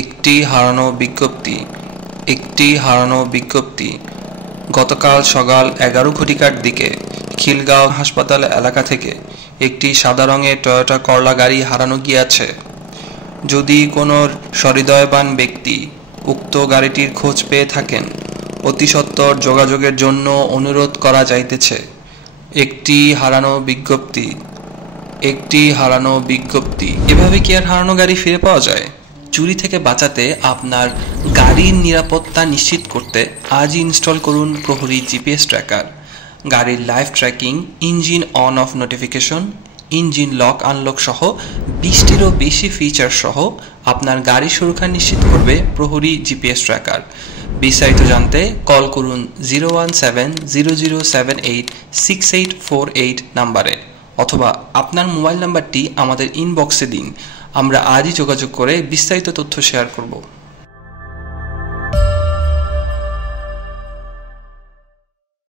একটি হারানো বিজ্ঞপ্তি। একটি হারানো বিজ্ঞপ্তি। গতকাল সকাল 11 ঘটিকার দিকে খিলগাঁও হাসপাতাল এলাকা থেকে একটি সাদা রঙের টয়োটা করলা গাড়ি হারানো গিয়েছে। যদি কোনো সহৃদয়বান ব্যক্তি উক্ত গাড়িটির খোঁজ পেয়ে থাকেন, অতি সত্বর যোগাযোগের জন্য অনুরোধ করা যাইতেছে। একটি হারানো বিজ্ঞপ্তি। একটি হারানো বিজ্ঞপ্তি। এভাবে কি আর হারানো গাড়ি ফিরে পাওয়া যায়? চুরি থেকে বাঁচাতে আপনার গাড়ির নিরাপত্তা নিশ্চিত করতে আজই ইনস্টল করুন প্রহরী জিপিএস ট্র্যাকার। গাড়ির live tracking, engine on of notification, engine lock unlock সহ 20টিরও বেশি ফিচার সহ আপনার গাড়ির সুরক্ষা নিশ্চিত করবে প্রহরী জিপিএস ট্র্যাকার। বিস্তারিত জানতে কল করুন 01700786848 নাম্বারে, অথবা আপনার মোবাইল নাম্বারটি আমাদের ইনবক্সে দিন। আমরা আজই যোগাযোগ করে বিস্তারিত তথ্য শেয়ার করব।